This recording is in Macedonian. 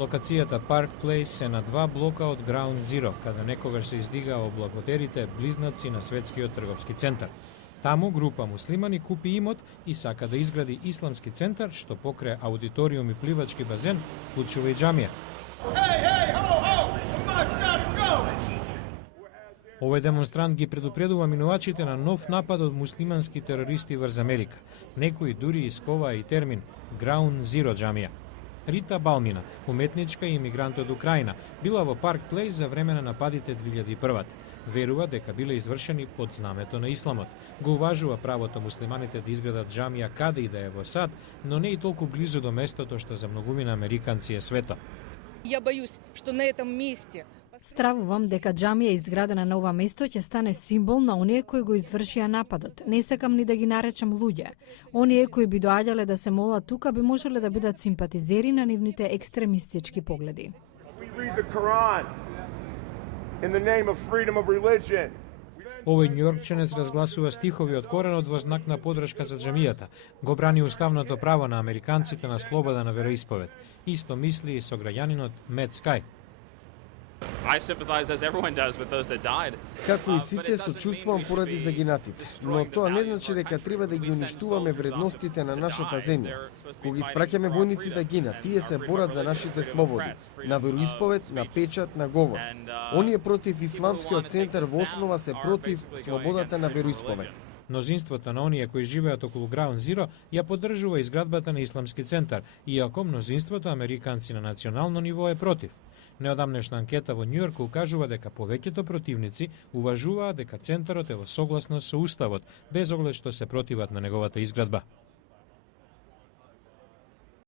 Локацијата Парк Плейс се на 2 блока од Ground Zero, каде некогаш се издигаа облакотерите близнаци на светскиот трговски центар. Таму група муслимани купи имот и сака да изгради исламски центар што покрај аудиториум и пливачки базен вклучува и џамија. Овој демонстрант ги предупредува минувачите на нов напад од муслимански терористи врз Америка. Некои дури исковаа и термин Ground Zero џамија. Рита Балмина, уметничка и имигрант од Украина, била во Парк Плейс за време на нападите 2001. Верува дека биле извршени под знамето на исламот. Го уважува правото муслиманите да изградат џамија каде и да е во САД, но не и толку близу до местото што за многумина американци е свето. Я боюсь, што на этом месте Стравувам дека џамија изградена на ова место ќе стане символ на оние кои го извршија нападот. Не сакам ни да ги наречам луѓе. Оние кои би доаѓале да се молат тука би можеле да бидат симпатизери на нивните екстремистички погледи. Овој њујоркчанец разгласува стихови од Коранот во знак на поддршка за џамијата. Го брани уставното право на американците на слобода на вероисповед. Исто мисли и сограѓанинот Мет Скај. Како и сите, сочувствувам поради загинатите, но тоа не значи дека треба да ги уништуваме вредностите на нашата земја. Кога испраќаме војници да гинат, тие се борат за нашите слободи, на вероисповед, на печат, на говор. Оние против исламскиот центар во основа се против слободата на вероисповед. Мнозинството на оние кои живеат околу Ground Zero ја поддржува изградбата на исламски центар, иако мнозинството американци на национално ниво е против. Неодамнешна анкета во Њујорк укажува дека повеќето противници уважуваат дека центарот е во согласност со уставот, без оглед што се противат на неговата изградба.